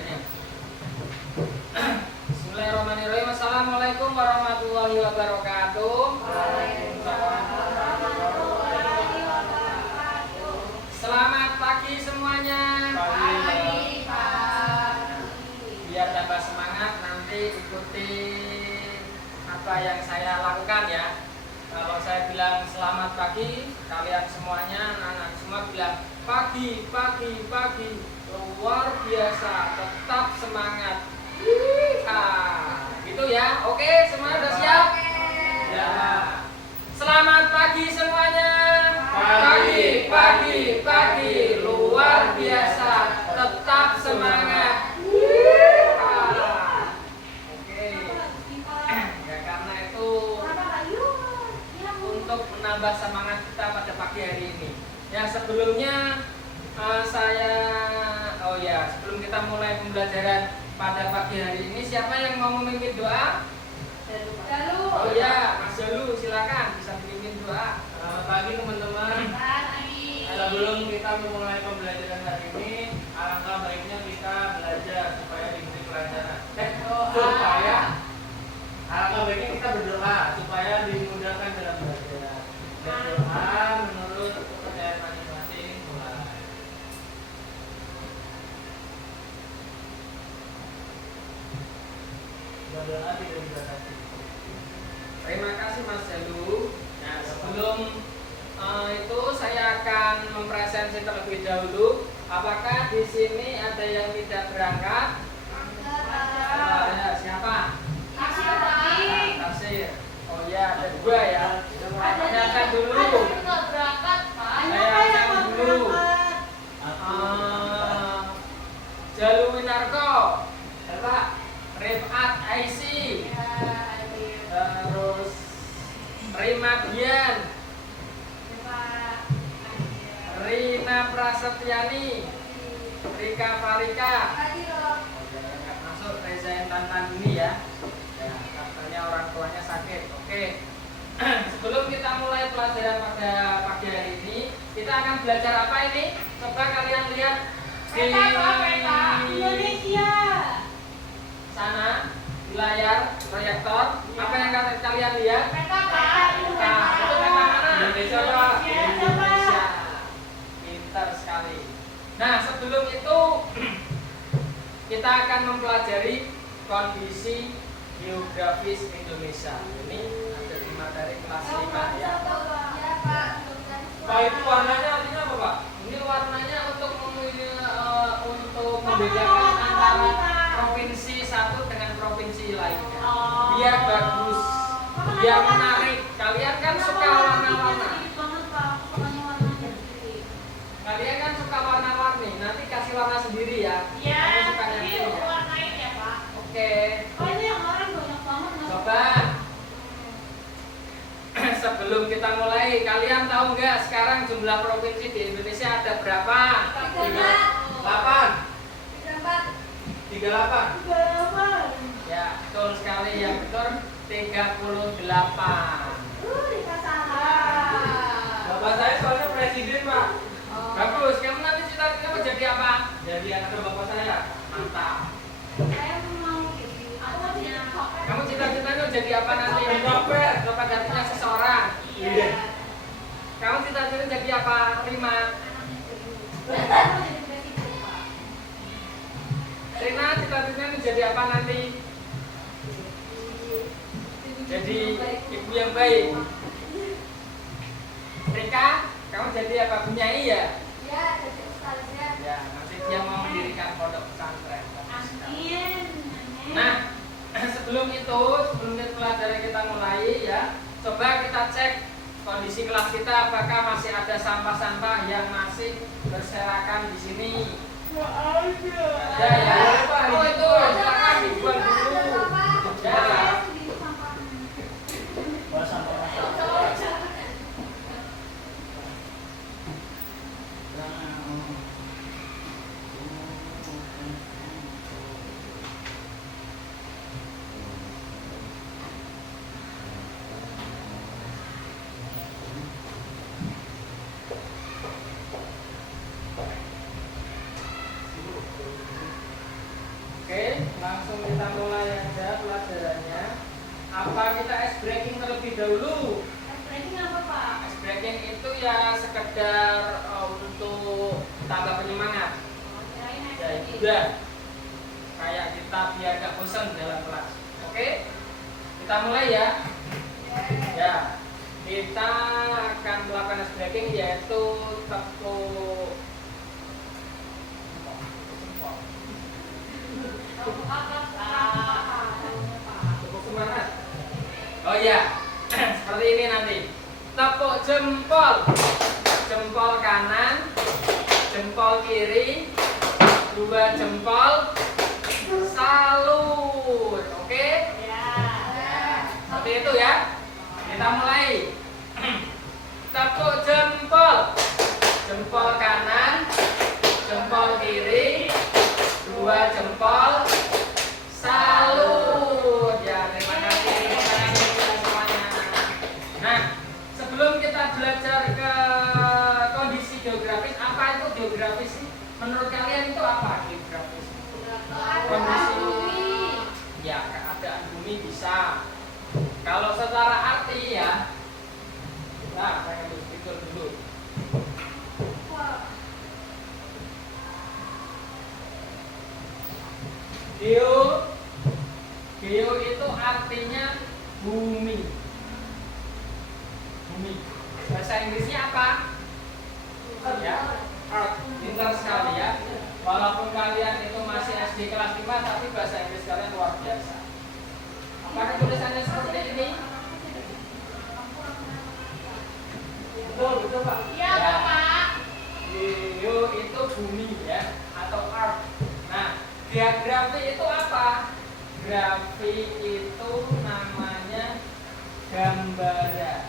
pelajarannya. Bismillahirrahmanirrahim. Assalamualaikum warahmatullahi wabarakatuh. Selamat pagi semuanya. Pagi, Pak. Biar tambah semangat nanti ikuti apa yang saya lakukan ya. Kalau saya bilang selamat pagi, kalian semuanya, anak-anak semua bilang pagi, pagi, pagi. Luar biasa, tetap semangat. Gitu ya. Oke, semuanya udah siap? Ya. Selamat pagi semuanya. Pagi, pagi, pagi. Luar biasa, tetap semangat. Oke. Ya karena itu untuk menambah semangat kita pada pagi hari ini. Ya sebelumnya sebelum kita mulai pembelajaran pada pagi hari ini, siapa yang mau memimpin doa? Jalu. Oh iya, Mas Jalu, silakan bisa memimpin doa. Selamat pagi teman-teman. Sebelum kita memulai pembelajaran hari ini, alangkah baiknya kita belajar supaya diberi pelajaran. Alangkah baiknya kita berdoa supaya dimudahkan dalam belajar. Berdoa menurut kepercayaan masing-masing. Berdoa tidak dibatasi. Terima kasih Mas Jalu. Nah, sebelum itu saya akan mempresentasi terlebih dahulu. Apakah di sini ada yang tidak berangkat? Ada siapa? Tasir. Oh ya, ada dua ya. Tanyakan dulu. Saya akan dulu. Jalu Winarko. Rifat Aisy. Terus Rima Dian, Rina Prasetyani, Rika Farika. Masuk Reza Intan ini ya. Ya, katanya orang tuanya sakit. Oke. Sebelum kita mulai pelajaran pada pagi hari ini, kita akan belajar apa ini? Coba kalian lihat di Indonesia. Sana di layar proyektor. Apa yang kalian lihat? Peta. Itu peta mana? Indonesia, Pak. Indonesia. Pintar sekali. Nah, sebelum itu kita akan mempelajari kondisi geografis Indonesia. Ini ada di materi kelas 5 ya. Pak, itu warnanya artinya apa, Pak? Ini warnanya untuk membedakan antara provinsi satu dengan provinsi lainnya. Biar bagus, biar menarik. Kalian kan suka warna-warna. Kalian kan suka warna-warni. Nanti kasih warna sendiri ya. Kamu sukanya pink ya? Oke. Coba. Sebelum kita mulai, kalian tahu nggak sekarang jumlah provinsi di Indonesia ada berapa? 38. Ya, betul sekali ya, betul 38. Bapak saya soalnya presiden, Pak. Bagus, kamu nanti cita-cita mau jadi apa? Jadi anak bapak saya. Mantap. Kamu cita-citanya mau jadi apa nanti? Copet. Coba gantinya seseorang. Iya. Kamu cita-cita jadi apa? Rima. Rina cita-citanya menjadi apa nanti? Jadi ibu yang baik. Rika, kamu jadi apa? Penyanyi ya? Ya, nanti dia mau mendirikan pondok pesantren. Nah, sebelum pelajaran kita mulai ya, coba kita cek kondisi kelas kita, apakah masih ada sampah-sampah yang masih berserakan di sini. Ada ya. Oh itu, silakan dibuang dulu. Ya. Oke, langsung kita mulai aja pelajarannya. Apa kita ice breaking terlebih dahulu? Breaking apa Pak? Ice breaking itu ya sekedar untuk tambah penyemangat. Ya itu udah kayak kita biar gak bosan dalam kelas. Oke, kita mulai ya. Ya, kita akan melakukan ice breaking yaitu tepuk semangat. Oh iya, seperti ini nanti. Tepuk jempol, jempol kanan, jempol kiri, 2 jempol, salut. Oke? Seperti itu ya. Kita mulai. Tepuk jempol, jempol kanan, jempol kiri, 2 jempol, salut. Ya, terima kasih semuanya. Nah, sebelum kita belajar ke kondisi geografis, apa itu geografis sih? Menurut kalian itu apa geografis? Kondisi ya, keadaan bumi bisa. Kalau secara arti ya, nah, saya ambil speaker dulu. Geo itu artinya bumi. Bumi. Bahasa Inggrisnya apa? Ya, Earth. Pintar sekali ya. Walaupun kalian itu masih SD kelas 5, tapi bahasa Inggris kalian luar biasa. Apakah tulisannya seperti ini? Betul Pak. Iya Bapak. Geo itu bumi ya, atau Earth. Nah, geografi itu apa? Grafi itu namanya gambaran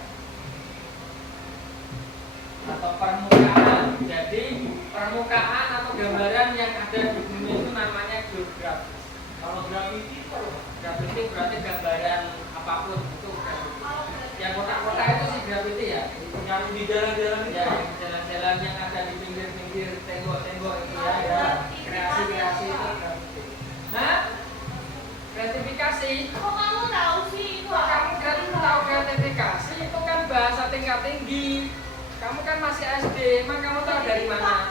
atau permukaan. Jadi permukaan atau gambaran yang ada di bumi itu namanya geografis. Kalau graviti itu, graviti berarti gambaran apapun itu graviti. Yang kotak-kotak itu sih graviti ya. Yang di jalan-jalan ya, jalan-jalan yang ada di pinggir-pinggir tembok-tembok itu ya. Kreasi-kreasi itu graviti. Nah, gratifikasi. Kok kamu tahu sih itu? Kok kamu tahu gratifikasi itu kan bahasa tingkat tinggi. Kamu kan masih SD, emang kamu tahu dari mana?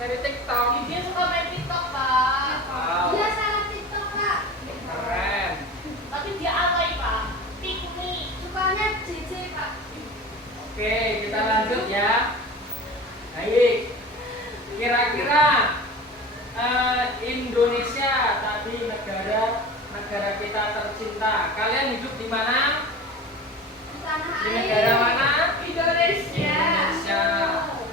Dari TikTok. Dia suka main TikTok Pak. Wow. Dia salah TikTok Pak. Keren. Tapi dia alay Pak. Piknik. Sukanya JJ Pak. Oke, kita lanjut ya. Baik. Kira-kira Indonesia tadi negara kita tercinta. Kalian hidup di mana? Di negara mana? Indonesia. Indonesia.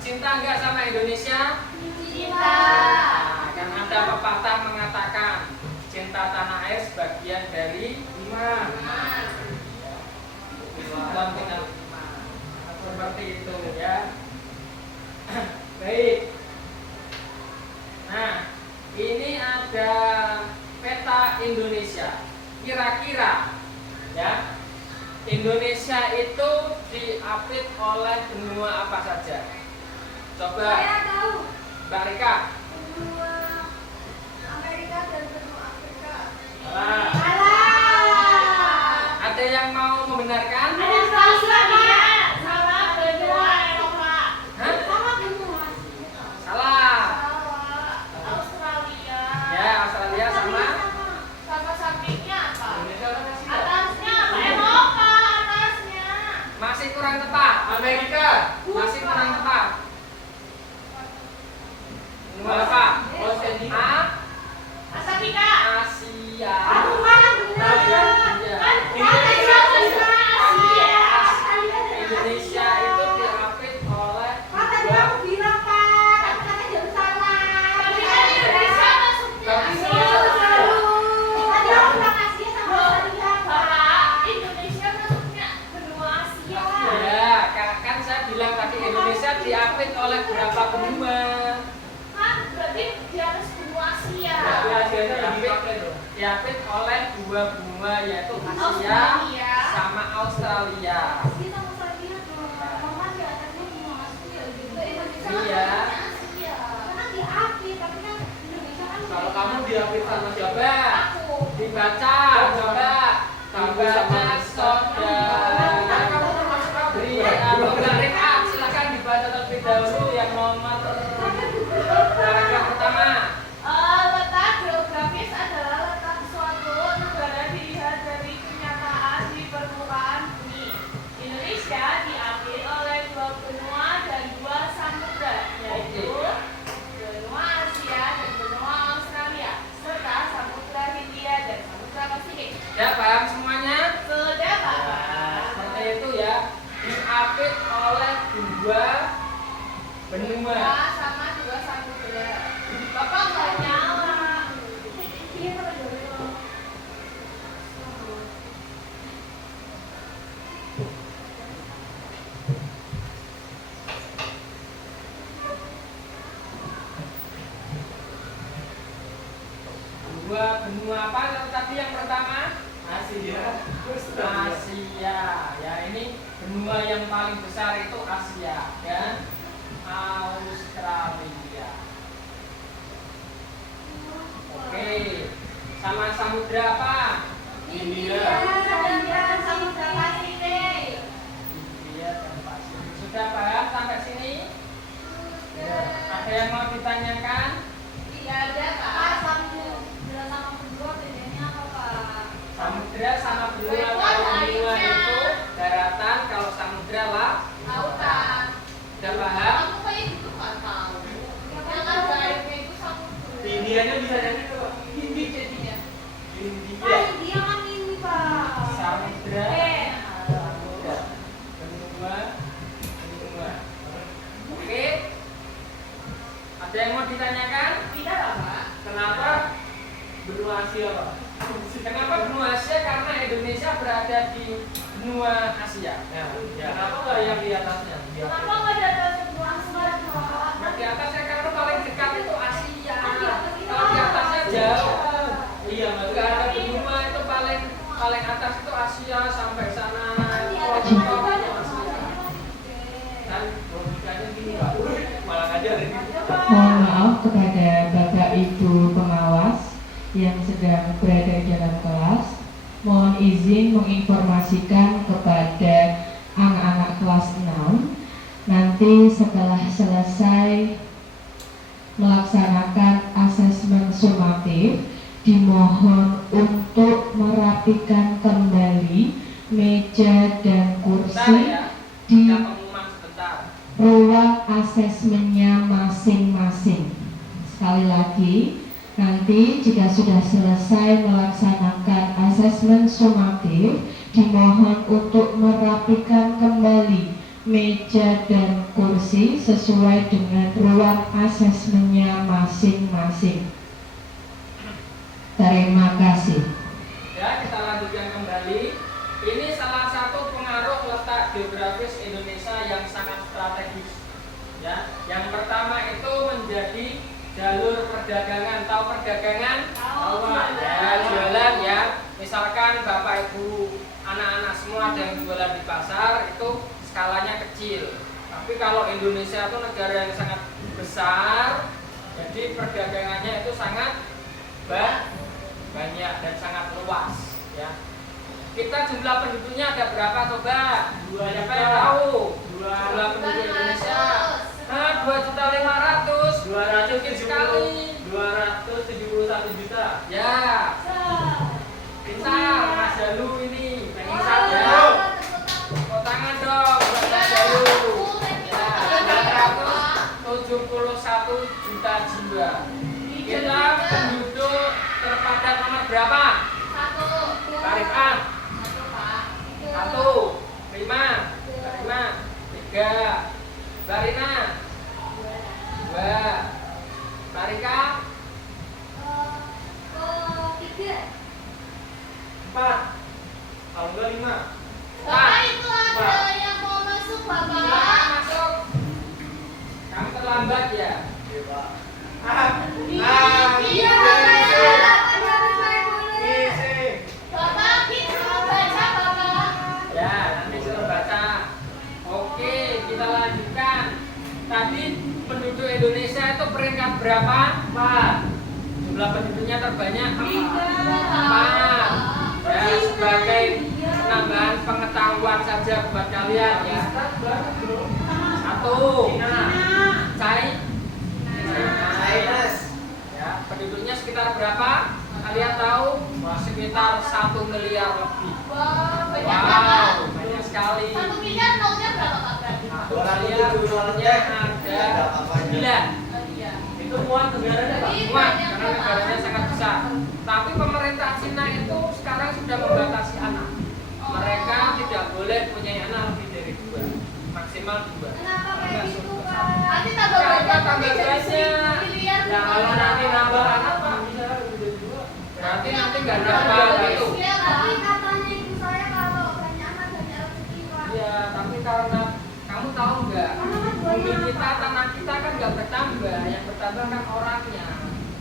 Cinta nggak sama Indonesia? Cinta. Nah, kan ada pepatah mengatakan cinta tanah air sebagian dari iman. Islam tinggal iman. Seperti itu ya. Baik. Nah, ini ada peta Indonesia. Kira-kira ya, Indonesia itu diapit oleh benua apa saja? Coba Saya tahu. Mbak Rika. Benua Amerika dan benua Afrika. Salah. Salah. Ada yang mau membenarkan? Ada Australia sama benua Eropa. Hah? Sama benua. Salah. Australia. Ya, Australia sama Sama sampingnya apa? Indonesia sama Asia. Atasnya apa? Eropa atasnya. Masih kurang tepat. Amerika masih kurang tepat. Benua apa? A. Afrika. Asia. Aku mana benar? Iya. Kan Indonesia benua Asia. Indonesia itu diapit oleh Katanya aku bilang Pak, katanya jangan salah. Tapi kan Indonesia masuknya Tapi Asia. Tadi aku bilang Asia sama Australia Pak. Indonesia masuknya benua Asia. ya, kan saya bilang tadi Indonesia diapit oleh berapa benua? Kan berarti di atas benua Asia. Diapit oleh 2 benua yaitu Asia Australia. sama Australia. Asia sama Australia dong. Mama di atasnya benua Asia gitu. Indonesia Iya. masuknya Asia. Karena diapit, tapi kan Indonesia kan Kalau kamu diapit sama siapa dibaca, coba dibaca saudara. Beri lomba rekat, silakan dibaca terlebih dahulu yang nomor paragraf pertama. Letak geografis adalah letak suatu negara dilihat dari kenyataan di permukaan bumi. Indonesia diapit oleh 2 benua dan 2 samudra, yaitu benua Asia dan benua Australia, serta samudra Hindia dan samudra Pasifik. Ya, paham semuanya? Sudah, Pak. Seperti itu ya. Diapit oleh 2 benua. Sama 2 samudra. Bapak nggak nyala. Iya, Pak. Dua benua apa tadi yang pertama? Asia. Asia. Ya, ini benua yang paling besar itu Asia dan Australia. Oke. Sama samudra apa? India. Dan samudra Pasifik. India dan Pasifik. Sudah paham sampai sini? Ada yang mau ditanyakan? Tidak ada, Pak. Samudra sama benua bedanya apa, Pak? Samudra sama benua, kalau benua itu daratan, kalau samudra lah Lautan. sudah paham? Aku kayak gitu nggak tahu. Yang ada airnya itu samudra. Indianya bisa jadi tuh. Hindi jadinya. India. Dia kan ini, Pak. Samudra, Eh. samudra, benua. Oke, ada yang mau ditanyakan? Tidak lah, Pak. Kenapa Benua Asia, Pak. Kenapa benua Asia? Karena Indonesia berada di benua Asia. Ya. Kenapa nggak yang di atasnya? Kenapa nggak ada benua Asia, Pak? Nah, di atasnya karena paling dekat itu Asia. Kalau di atasnya jauh. Iya, Nggak ada benua, itu paling atas itu Asia sampai sana. Dan logikanya gini, Pak. Malah ngajarin. Mohon maaf kepada Bapak Ibu pengawas yang sedang berada di dalam kelas. Mohon izin menginformasikan kepada anak-anak kelas 6. Nanti setelah selesai melaksanakan asesmen sumatif, dimohon untuk merapikan kembali meja dan bentar kursi ya, di ada pengumuman sebentar. ruang asesmennya masing-masing. Sekali lagi, nanti jika sudah selesai melaksanakan asesmen sumatif, dimohon untuk merapikan kembali meja dan kursi sesuai dengan ruang asesmennya masing-masing. Terima kasih. Ya, kita lanjutkan kembali. Ini salah satu pengaruh letak geografis Indonesia yang sangat strategis. Ya, yang pertama itu menjadi jalur perdagangan. Tahu perdagangan? Tahu, Pak. Ya, jualan ya. Misalkan Bapak Ibu, anak-anak semua ada yang jualan di pasar, itu skalanya kecil. Tapi kalau Indonesia itu negara yang sangat besar, jadi perdagangannya itu sangat banyak dan sangat luas, ya. Kita jumlah penduduknya ada berapa coba? Siapa yang tahu? Jumlah penduduk Indonesia. Nah, 2.500.000. 271 juta. Ya, pintar Mas Jalu ini. Pengen ya. Tepuk tangan dong buat Mas Jalu. Ya, 271 juta jiwa. Kita penduduk terpadat nomor berapa? Tarik A. 1, 5, 3, Mbak Rina 2, Mbak Rika 4. Kalau enggak 5. Bapak itu ada yang mau masuk, Silakan Bapak. masuk. Kamu terlambat ya? Iya, Pak. Iya, Bapak disuruh baca, Bapak. Ya, nanti suruh baca. Oke, kita lanjutkan. Tadi penduduk Indonesia itu peringkat berapa? 4. Jumlah penduduknya terbanyak 4. saja buat kalian ya. Satu, China. Ya, penduduknya sekitar berapa? Kalian tahu? Sekitar 1 miliar lebih. Wah, banyak banget. Wow, banyak sekali. 1 miliar nolnya berapa Pak berarti? Nah, kalian jumlahnya ada 9. Oh iya. Itu muat negaranya Pak. Jadi Muat, banyak karena banget. negaranya sangat besar. Tapi pemerintah Cina itu sekarang sudah membatasi anak. Mereka tidak boleh punya anak lebih dari 2, maksimal 2. Kenapa kayak Enggak, gitu sudah. Pak? Nanti tambah Kenapa banyak tambah nanti jadi banyak? 1 miliar. Ya kalau nanti nambah anak Pak bisa udah 2. Berarti nanti nggak ada apa-apa itu. Iya, Pak. Katanya ibu saya kalau banyak anak banyak rezeki Pak. Iya, tapi karena kamu tahu nggak, bumi kita, tanah kita kan nggak bertambah, yang bertambah kan orangnya.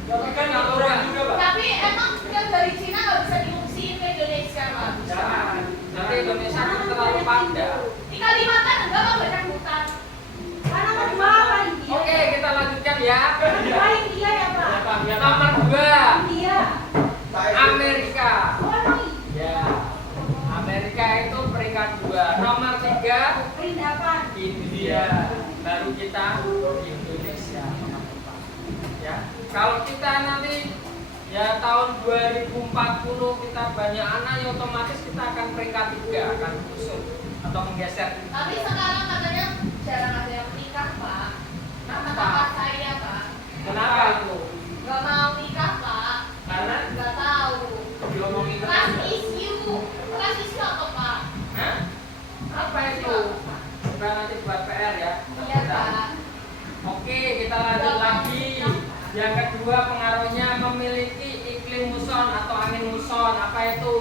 Tapi kan aturan juga Pak. Tapi emang yang dari Cina nggak bisa diungsiin ke Indonesia Pak? Jangan. Nanti Indonesia kan terlalu padat. Di Kalimantan enggak Pak, banyak hutan. Karena kedua apa India? Oke, kita lanjutkan ya. Kedua India ya Pak. Ya Pak, ya Pak. Nomor 2, India. Amerika. Oh emang Ya, Amerika itu peringkat 2. Nomor 3, perindapan. India. Baru kita Indonesia nomor 4. Ya, kalau kita nanti ya tahun 2040 kita banyak anak, ya otomatis kita akan peringkat 3, akan kusut atau menggeser. Tapi sekarang katanya jarang ada yang nikah Pak. Nama kakak saya Pak. Kenapa itu? Gak mau nikah Pak. Karena Gak tahu. diomongin Trust terus. issue. Trust issue apa Pak? Hah? Apa itu? Bukan nanti buat PR ya. Iya Pak. Oke, kita lanjut lagi. Yang kedua, pengaruhnya memiliki iklim muson atau angin muson. Apa itu?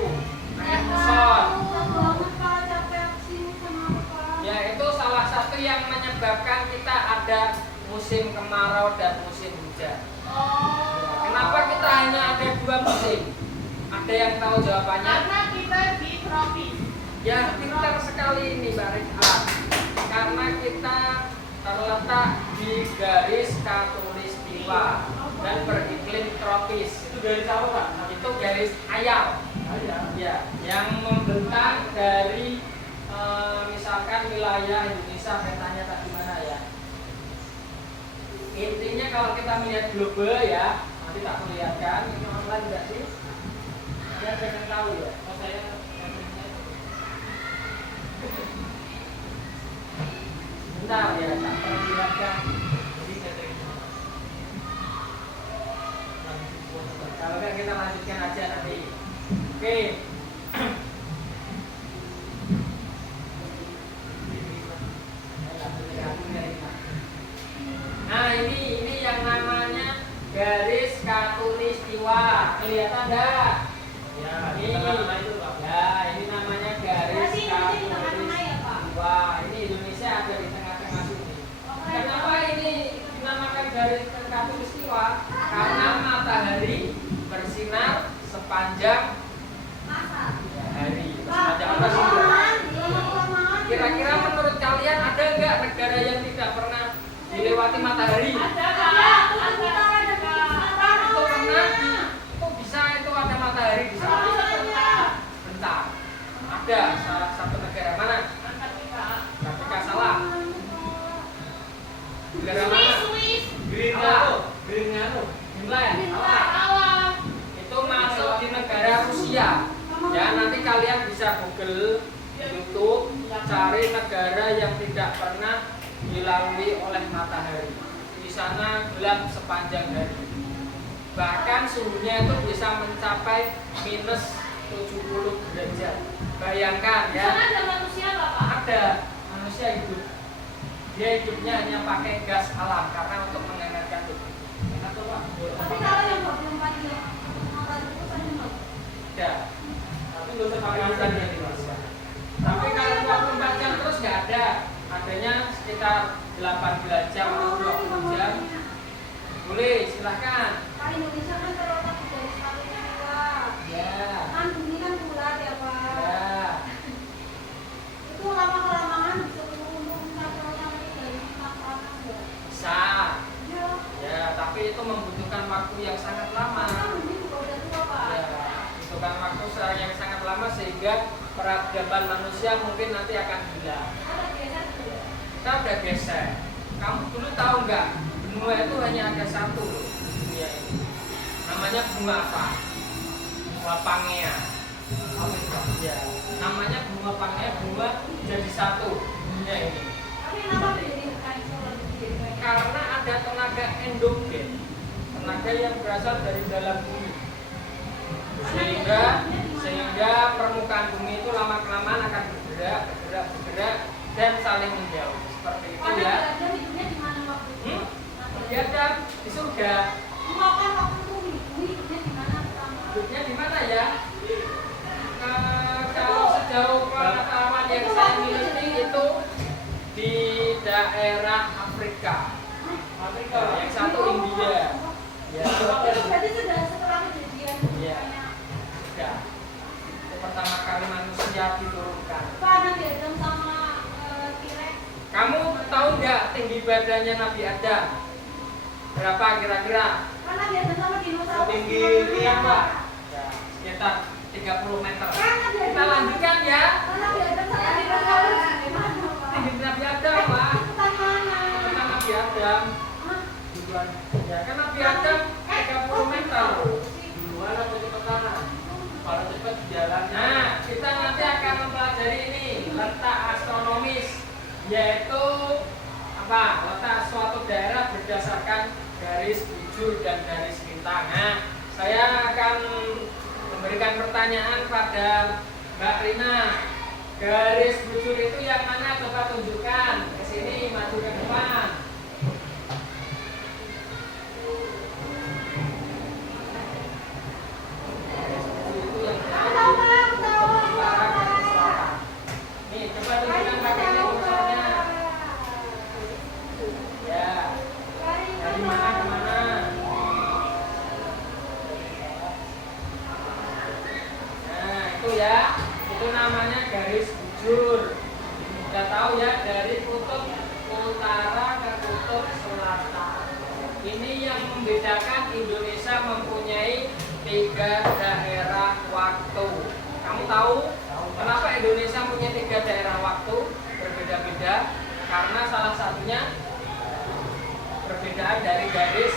Angin muson. Banget Pak, capek sini sama apa Pak? Ya, itu salah satu yang menyebabkan kita ada musim kemarau dan musim hujan. Oh. Kenapa kita hanya ada 2 musim? Ada yang tahu jawabannya? Karena kita di tropis. Ya, pintar sekali ini Mbak Rifat. Karena kita terletak di garis khatulistiwa dan beriklim tropis. Itu dari siapa Pak? Itu garis ayal. Ya, yang membentang dari misalkan wilayah Indonesia, petanya tadi mana ya? Intinya kalau kita melihat globe ya, nanti tak perlihatkan. Ini online enggak sih? Ada yang tahu ya? Oh saya Bentar ya, tak perlihatkan. jadi saya terima. Kalau enggak kita lanjutkan aja nanti. Oke. Nah, ini yang namanya garis khatulistiwa. Kelihatan enggak? Ya, Ini, tengah-tengah itu Pak. ya, ini namanya garis Berarti Indonesia di tengah-tengah ya, Pak? khatulistiwa. Ini Indonesia ada di tengah-tengah sini. Oh, Kenapa ini dinamakan garis khatulistiwa? Karena matahari bersinar sepanjang Masa? hari. Pak, Sepanjang apa sih? lama-kelamaan. Kira-kira menurut kalian ada nggak negara yang tidak pernah dilewati matahari? Ada Pak. Ada, Ada Pak. Itu pernah itu bisa itu ada matahari di sana. Tapi sebentar. Bentar. Ada salah satu negara mana? Antartika. Antartika salah. Negara mana? Swiss. Green Salah. Ngano. Green Ngano. Finland. Salah. Salah. Itu masuk di negara Rusia. Ya nanti kalian bisa Google, YouTube, cari negara yang tidak pernah dilalui oleh matahari. Di sana gelap sepanjang hari. Bahkan suhunya itu bisa mencapai minus 70 derajat. Bayangkan Di ya, sana ada manusia nggak Pak? ada manusia hidup. Dia hidupnya hanya pakai gas alam karena untuk menghangatkan tubuh. Atau Pak? Tapi kalau yang 24 jam matahari itu saya mau. Ada. Tapi nggak usah pakai azan ya di Indonesia. Tapi kalau 24 jam terus nggak ada. Adanya sekitar 18 jam atau 20 jam. Boleh, silahkan. Pak, Indonesia kan terletak di garis khatulistiwa. Ya. Kan bumi kan bulat ya Pak. Ya. Itu lama-kelamaan bisa untuk mencapai dari panas ya. Bisa. Ya. Ya, tapi itu membutuhkan waktu yang sangat lama. Kan bumi juga udah tua Pak. Ya, membutuhkan waktu yang sangat lama sehingga peradaban manusia mungkin nanti akan hilang. Kita udah geser. Kamu dulu tahu nggak? Benua itu hanya ada satu loh di dunia ini. Namanya bunga apa? Bunga pangea. Ya, namanya bunga pangea, bunga jadi satu dunia ini. Karena ada tenaga endogen, tenaga yang berasal dari dalam bumi, sehingga permukaan bumi itu lama kelamaan akan bergerak dan saling menjauh. Seperti itu ya. Ada di surga. Hidupnya di mana ya? Kalau sejauh pengetahuan yang saya miliki itu di daerah Afrika. Yang satu India. Ya. Berarti sudah setelah kejadian. Iya. Sudah. Itu pertama kali manusia diturunkan. Pak, Nabi Adam sama T-Rex. Kamu tahu nggak tinggi badannya Nabi Adam? Berapa kira-kira? Kan Nabi Adam sama dinosaurus. Tinggi Lihat Pak. Ya, sekitar 30 meter. Kita lanjutkan ya. Kan Nabi Adam sama dinosaurus. Tinggi Nabi Adam Pak. Ikutan mana? Kita Nabi Adam. Ya kan Nabi Adam 30 meter. Duluan apa cepetan? Kalau cepat jalan. Nah, kita nanti akan mempelajari ini letak astronomis, yaitu apa? Letak suatu daerah berdasarkan garis bujur dan garis lintang. Nah, saya akan memberikan pertanyaan pada Mbak Rina. Garis bujur itu yang mana? Coba tunjukkan ke sini, maju ke depan. Aku tahu, Pak. Aku tahu. Nih, coba tunjukkan pakai kursornya. Ya, dari mana ke mana? Nah, itu ya. Itu namanya garis bujur. Kita tahu ya, dari kutub utara ke kutub selatan. Ini yang membedakan Indonesia mempunyai 3 daerah waktu. Kamu tahu kenapa Indonesia punya 3 daerah waktu berbeda-beda? Karena salah satunya perbedaan dari garis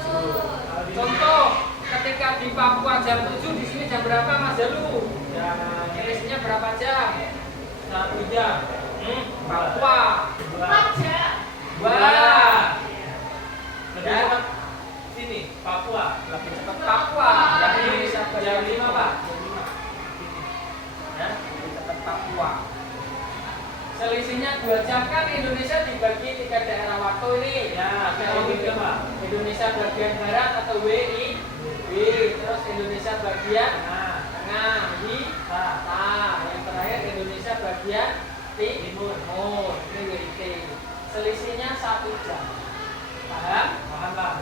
bujur. Contoh, ketika di Papua jam 7, di sini jam berapa Mas Jalu? Garisnya berapa jam? 1 jam. Papua. 4 jam. Wah. Lebih Ya. cepat sini, Papua. Lebih cepat Papua. Yang Indonesia Jam 5 Pak. Ya, lebih cepat Papua. Selisihnya 2 jam kan Indonesia dibagi 3 daerah waktu ini. Ya, kalau gitu Pak. Indonesia bagian barat atau WI, terus Indonesia bagian tengah, yang terakhir Indonesia bagian timur. Ini WIT. Selisihnya 1 jam. Paham? Paham Pak.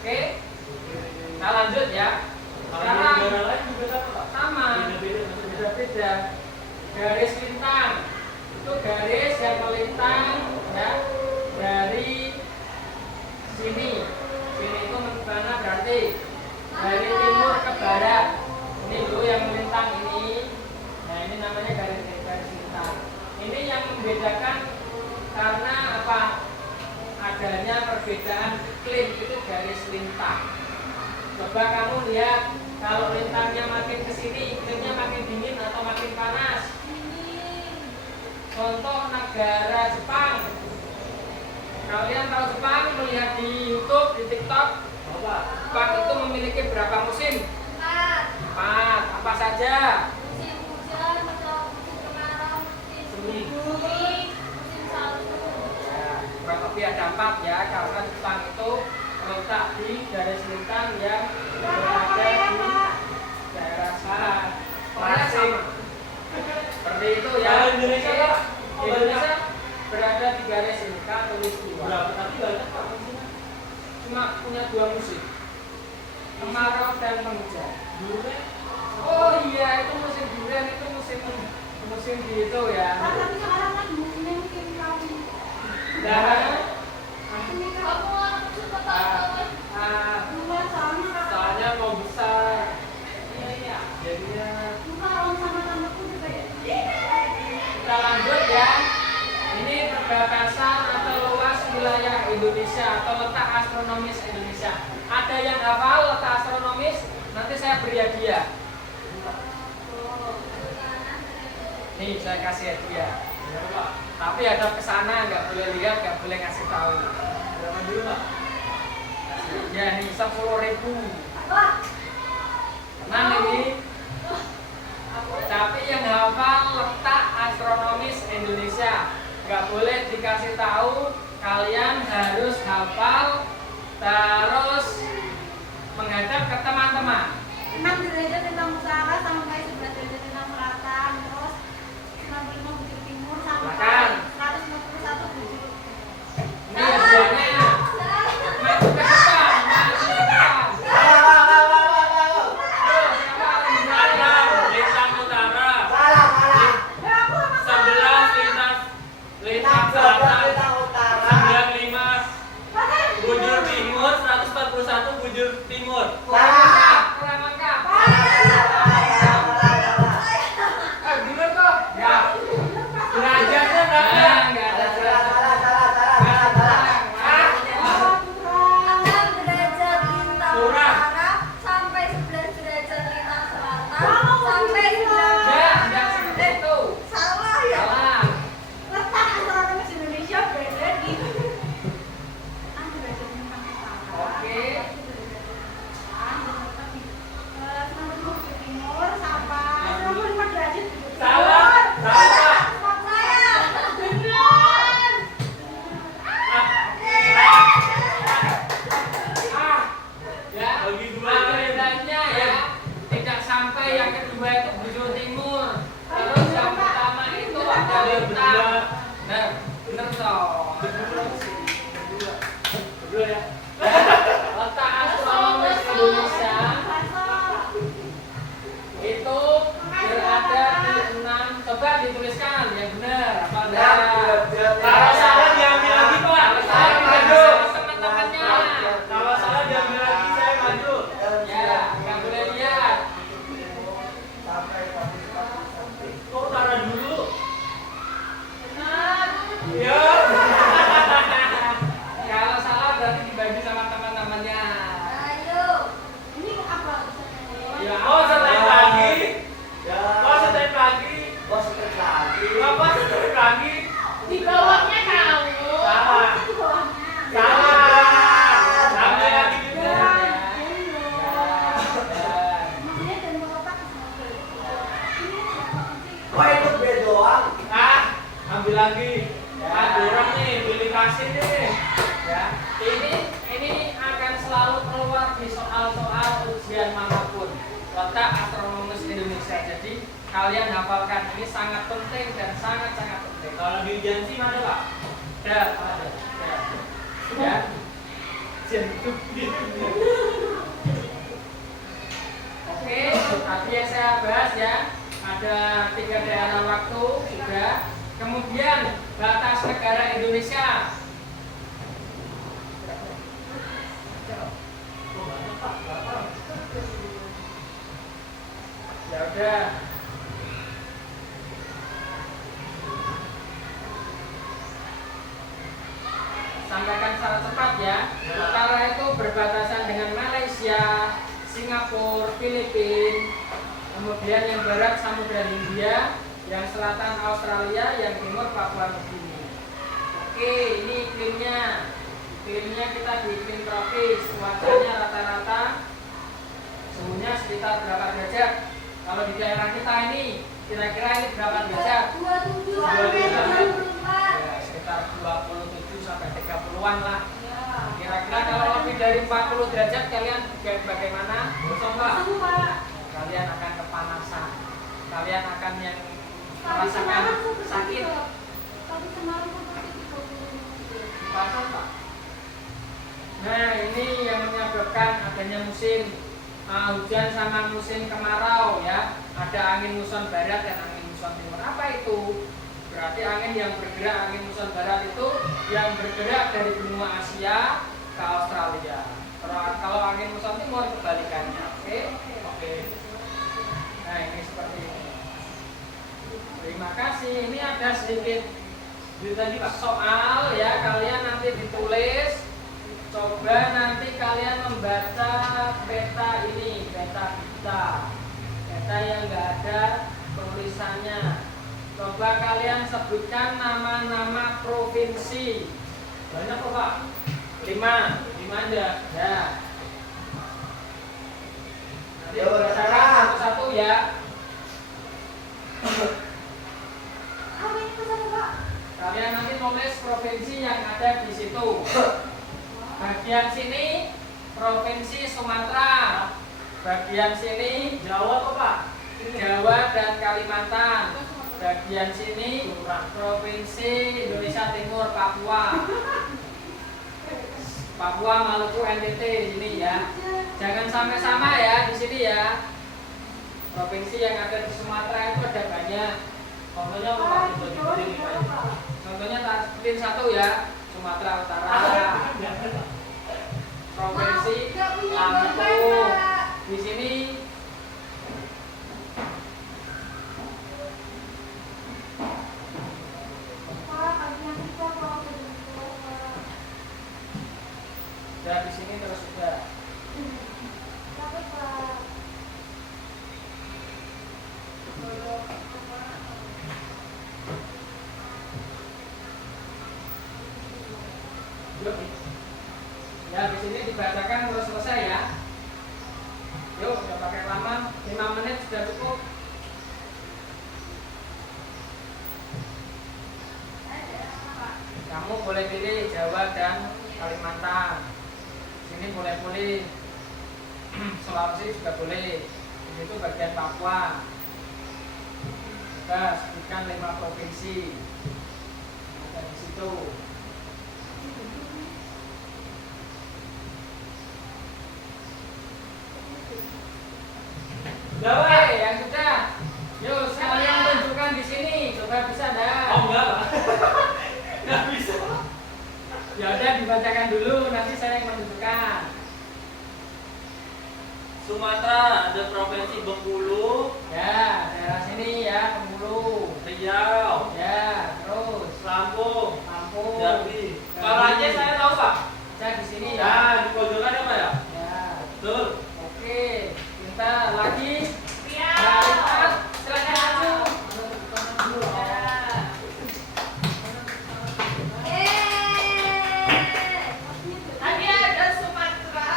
Oke. Kita lanjut ya. Kalau di Sekarang negara lain juga sama Pak. sama. Beda-beda. Garis lintang itu garis yang melintang ya dari sini. Sini itu mana berarti dari timur ke barat. Ini dulu yang melintang ini. Nah, ini namanya garis lintang. Ini yang membedakan karena apa? Adanya perbedaan iklim itu garis lintang. Coba kamu lihat kalau lintangnya makin ke sini iklimnya makin dingin atau makin panas. Contoh negara Jepang. Kalian tahu Jepang melihat di YouTube, di TikTok, Jepang itu memiliki berapa musim? 4. Apa saja? Musim hujan, musim kemarau, musim dingin, musim salju. Ya, kurang lebih ada 4 ya, karena Jepang itu terletak di garis lintang yang berada di daerah sana. Korea sama. Seperti itu ya. Kalau Indonesia, Pak? Indonesia berada di garis lintang tulistiwa. Berapa? Tapi banyak Pak. Cuma punya 2 musim, kemarau dan penghujan. Dulunya Oh iya, itu musim durian, itu musim di itu ya. Tapi sekarang kan musimnya musim kawin. Dan Kamu anak kecil takut. Bukan soalnya mau besar. jadinya Bukan orang sama tamaku juga ya. Indonesia atau letak astronomis Indonesia. Ada yang hafal letak astronomis? Nanti saya beri hadiah. Nih saya kasih hadiah. Tapi ada kesana, nggak boleh lihat, nggak boleh ngasih tahu. Berapa dulu Pak? Ya nih 10.000. Tenang ini. Tapi yang hafal letak astronomis Indonesia, nggak boleh dikasih tahu. Kalian harus hafal, terus menghadap ke teman-teman. 6 derajat tentang utara sampai 11 derajat tentang selatan, terus 95 bujur timur Silakan. sampai 151 bujur. Ini hadiahnya. Maju ke depan, maju ke depan. Ada lintang utara. 11 lintang selatan. 95 bujur timur, 141 bujur timur. Kurang lengkap, kurang lengkap. Bener kok? Ya. Derajatnya berapa? Nggak ada derajat. 6 derajat lintang Kurang. utara sampai 11 derajat lintang selatan sampai 9. Ya, nggak seperti itu. Salah ya. Salah. Letak astronomis Indonesia berada di 6 derajat lintang utara. Oke. 95 bujur timur sampai 95 derajat bujur timur. Salah. Salah. Saya. Benar. Ya, Bagi dua aja ya. bedanya ya. Tidak sampai yang kedua itu bujur timur. Terus yang pertama itu ada lintang. Nah, bener toh. Berdua ya. Letak astronomis Indonesia itu berada di 6. Coba dituliskan yang benar. Apa enggak? Kalau salah diambil lagi Pak. Kalau salah Saya diambil maju. sama teman-temannya. Kalau salah diambil lagi saya maju. Ya, nggak boleh lihat. Kok taruh dulu? Benar. Ya. Kalau salah berarti dibagi sama teman-temannya. Ayo. Ini apa tulisannya? Ya, Oh setel lagi. Ya. Oh setel lagi. Oh, setel lagi. Bapak setel lagi. Di bawahnya kamu. Salah. Di bawahnya. Salah. Sampai lagi juga. Ya. Maksudnya dan kotak semoga. Ini apa sih? Kok itu B doang? Ah, ambil lagi. Ada orang nih, pilih kasih nih. Ya, ini akan selalu keluar di soal-soal ujian manapun. Letak astronomis Indonesia. Jadi kalian hafalkan, ini sangat penting dan sangat-sangat penting. Kalau di ujian SIM ada Pak? Ada. Ya. Oke, tadi yang saya bahas ya, ada 3 daerah waktu sudah. Kemudian batas negara Indonesia. Ya udah. Sampaikan secara cepat ya. Utara itu berbatasan dengan Malaysia, Singapura, Filipina. Kemudian yang barat Samudra Hindia, yang selatan Australia, yang timur Papua Nugini. Oke, ini iklimnya. Iklimnya kita di iklim tropis. Cuacanya rata-rata suhunya sekitar berapa derajat? Kalau di daerah kita ini, kira-kira ini berapa derajat? 27 sampai 24. Ya, sekitar 27 sampai 30-an lah. Ya. Kira-kira kalau lebih dari 40 derajat kalian bagaimana? Coba. Semua. Kalian akan kepanasan. Kalian akan yang Tapi merasakan semalam seperti sakit. itu. Tapi semalam seperti itu. Dipasang, Pak. Nah, ini yang menyebabkan adanya musim hujan sama musim kemarau ya. Ada angin muson barat dan angin muson timur. Apa itu? Berarti angin yang bergerak, angin muson barat itu yang bergerak dari benua Asia ke Australia. Kalau angin muson timur kebalikannya. Oke? Oke. Nah, ini seperti ini. Terima kasih. Ini ada sedikit Di tadi Pak. soal ya, kalian nanti ditulis Coba nanti kalian membaca peta ini, peta kita. Peta yang enggak ada tulisannya. Coba kalian sebutkan nama-nama provinsi. Banyak kok Pak. 5. 5 aja. Ya. Nanti Jawa dibacakan Tengah. satu-satu ya. Apa ini pesan Pak? Kalian nanti tulis provinsi yang ada di situ. Bagian sini provinsi Sumatera. Bagian sini Jawa kok Pak. Jawa dan Kalimantan. Bagian sini provinsi Indonesia Timur, Papua. Papua, Maluku, NTT di sini ya. Jangan sampai sama ya di sini ya. Provinsi yang ada di Sumatera itu ada banyak. Contohnya apa Pak? Coba-coba ini Pak. Contohnya tak sebutin satu ya. Sumatera Utara. Provinsi Nggak punya Lampung. Pak. Di sini Pak, kalian kita mau berdua, Pak. dan di sini terus sudah. Tapi Pak. Yuk. Ya di sini dibacakan terus selesai ya. Yuk, udah pakai lama, 5 menit sudah cukup. Kamu boleh pilih Jawa dan Kalimantan. Sini boleh pilih Sulawesi juga boleh. Di situ bagian Papua. Kita sebutkan 5 provinsi. Ada di situ. Jawa. Oke, yang sudah. Yuk, sekalian tunjukkan di sini. Coba bisa enggak? Oh enggak Pak. Enggak bisa. Ya udah dibacakan dulu, nanti saya yang menunjukkan. Sumatera ada provinsi Bengkulu, Ya, daerah sini ya, Bengkulu. Riau, Ya, terus Lampung, Lampung. Jambi. Kalau Aceh saya tahu Pak. Cek di sini ya. Ya, di pojokan apa ya? Ya. Betul. Oke, kita lagi. Riau. Kalimat, silakan maju. Tadi ada Sumatera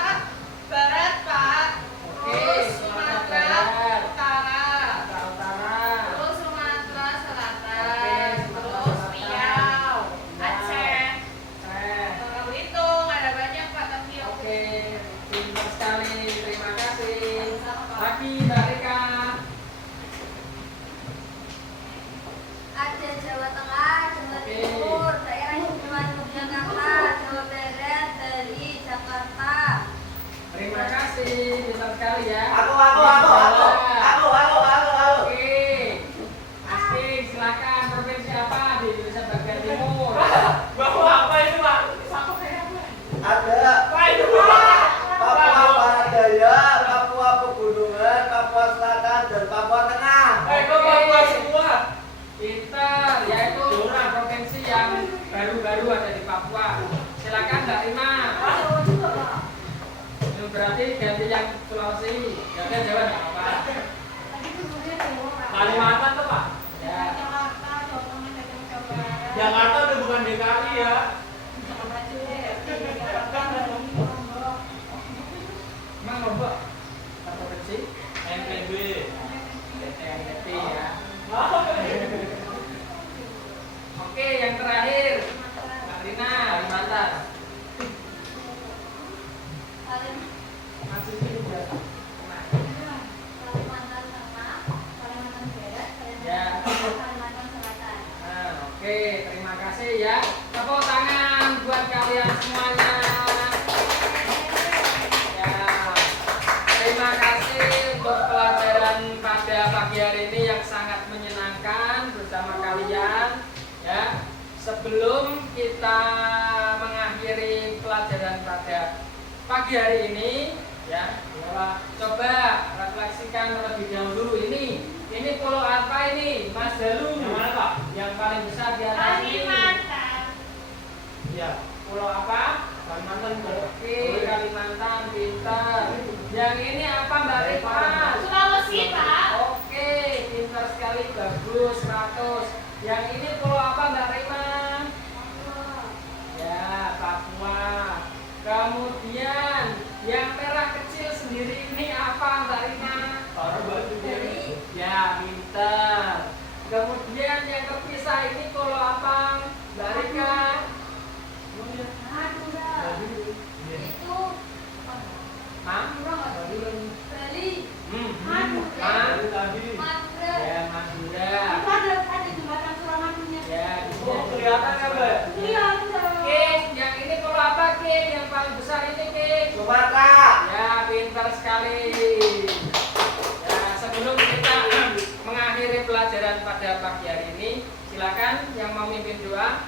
Barat, Pak. Oke, Terus Sumatera Sumatera Barat. Utara. Sumatera Utara. Terus Sumatera Selatan. Oke, Sumatera Terus Selatan. Riau. Riau. Aceh. Cek. Kalau Belitung ada banyak Pak tapi Oke, pintar sekali. Terima kasih. Lagi Mbak Rika. Ada Jawa Tengah, Jawa Oke. Timur, daerah istimewa Yogyakarta, Jawa Barat, Bali, Jakarta. Terima kasih, pintar sekali ya. Aku. Oke. Asking, silakan. Provinsi apa di Indonesia bagian timur? Bawa apa itu Pak? Ada Pak itu Pak. Papua Barat Daya, Papua Pegunungan, Papua Selatan, dan Papua Tengah. Kok Papua semua? Pintar, yaitu provinsi yang baru-baru ada di Papua. Silakan Mbak Rima. Jawa juga, Pak. Itu berarti ganti yang Sulawesi. Ganti Jawa nggak apa-apa. Tadi itu sebenarnya Jawa, Pak. Kalimantan tuh Pak. Ya. Jakarta, Jawa Tengah, dan Jawa Barat. Jakarta udah bukan DKI ya. Jakarta, Bali, Lombok. Emang Lombok provinsi? NTB. NTT ya. Oke, yang terakhir Mbak Rina, Kalimantan. Masih juga. Nah, Kalimantan Tengah, Kalimantan Barat, Ya. Kalimantan Selatan. Nah, oke, terima kasih ya. Tepuk tangan buat kalian semuanya. Ya. Terima kasih untuk pelajaran pada pagi hari ini yang sangat menyenangkan bersama kalian. Ya. Sebelum kita mengakhiri pelajaran pada pagi hari ini, ya, coba refleksikan terlebih dahulu ini pulau apa ini, Mas Dalu? Yang mana Pak? Yang paling besar di atas ini. Kalimantan. Iya. Pulau apa? Kalimantan Mbak. Oke, Kalimantan, pintar. Yang ini apa Mbak Rima? Sulawesi, Pak. Oke, pintar sekali, bagus, 100. Yang ini pulau apa Mbak Rima? Ya, Papua. Kemudian yang merah kecil sendiri ini apa Mbak Rima? Parah batu Ya, pintar. Kemudian yang terpisah ini pulau apa Mbak Rika? Madura. Itu Hah? Bali. Madura. Madura. Ya, Madura. Itu ada jembatan Suramadu-nya. Ya, Oh, kelihatan ya, Mbak? Iya, Oke, yang ini pulau apa, Ki? Yang paling besar ini, Ki? Sumatera. Ya, pintar sekali. Ya, sebelum kita mengakhiri pelajaran pada pagi hari ini, silakan yang mau mimpin doa.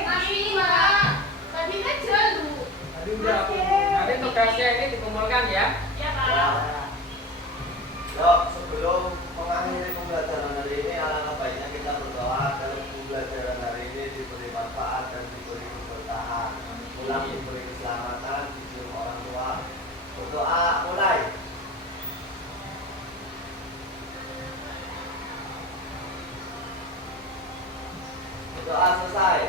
Masih, Pak. Tadi kan jalu. Tadi udah aku. Nanti tugasnya ini dikumpulkan ya. Ya, Pak. Yuk, sebelum mengakhiri pembelajaran hari ini, alangkah baiknya kita berdoa agar pembelajaran hari ini diberi manfaat dan diberi keberkahan. Pulang diberi keselamatan, diberi orang tua. Berdoa mulai. Berdoa selesai.